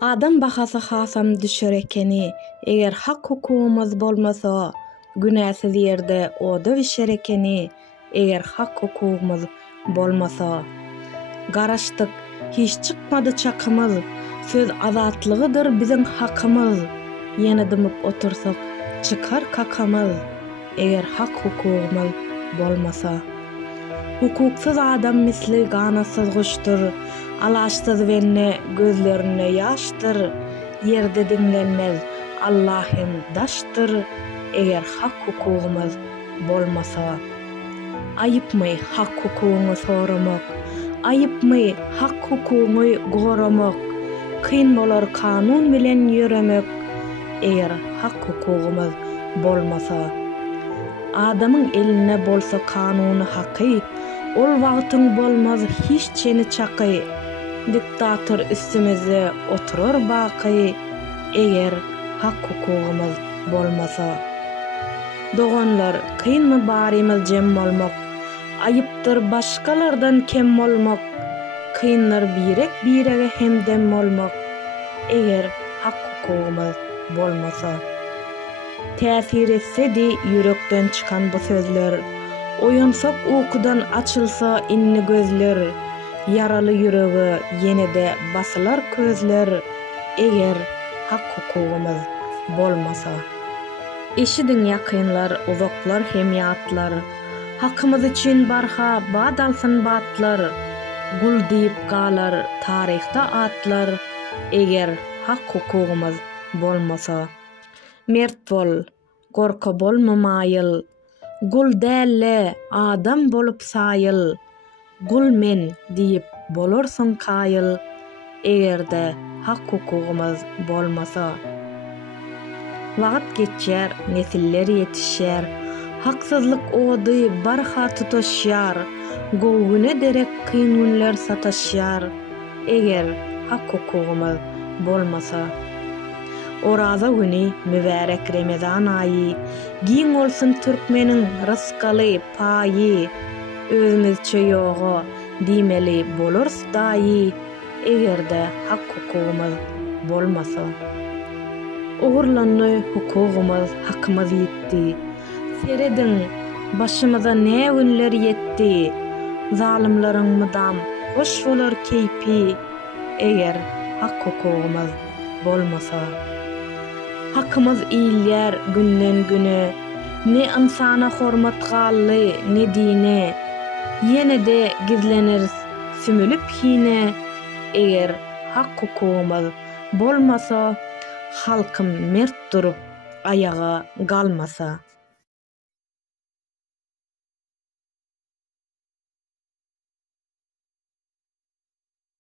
Adam bahası hasam düşer ekeni, eger hak hukumumuz bolmasa, günäsiz yerde oda düşer ekeni, eger hak hukumumuz bolmasa. Garaşdyk, hiç çıkmadı çakymyz, söz azatlygydyr biziň hakymyz. Ýene dymyp otursak, çykar kakamyz, eger hak hukumumuz bolmasa. Hukuksuz adam misli ganasyz guşdur, alaşsyz wenne gözlerine ýaşdyr. Ýerde diňlenmez Allahym daşdyr, eger hak hukumumuz bolmasa. Aýypmy hak hukumy soramak, aýypmy hak hukumy goramak, kyn bolar kanun bilen ýöremek, eger hak hukumumuz bolmasa. Adamyň eline bolsa kanuny haky, ol wagtyň bolmaz hiç çeni çaky. Diktator üstümizde oturur baky, eger hak hukumumuz bolmasa. Doganlar, kynmy barymyz jem bolmak, aýypdyr başgalardan kem bolmak, kynlar birege hemdem bolmak, eger hak hukumumuz bolmasa. Täsir etsedi yürekden çıkan bu sözler, oýansak ukudan açılsa inni gözler, yaralı ýüregi ýene-de basylar közler, eger hak hukumumuz bolmasa. Eşidiň ýakynlar, uzaklar hem ýatlar, hakymyz üçin barha bad alsyn batlar, gul diýip galar taryhda atlar, eger hak hukumumuz bolmasa. Mert bol, gorka bolma maýyl, gul dälle adam bolup saýyl, gul men diýip bolarsyň kaýyl, egerde hak hukumumuz bolmasa. Wagt geçer, nesiller yetişer, haksyzlyk ody barha tutaşýar, gowgune derek kyn günler sataşýar, eger hak hukumumuz bolmasa. Oraza güni mübarek Ramazan aýy, giň bolsyn türkmeniň rızkaly paýy, özümizçe ýoga diýmeli bolurs daýy, egerde hak hukumumuz bolmasa. Ogurlanly hukumumuz hakymyz ýetdi, serediň başymyza ne günler ýetdi, zalimlaryň mydam hoş bolar keypi, eger hak hukumumuz bolmasa. Hakymyz iýilýär günden güne, ne insana hormat gally, ne dine, ýene-de gizleniriz sümülip hine, eger hak hukumumuz bolmasa, halkym mert durup ayaga galmasa.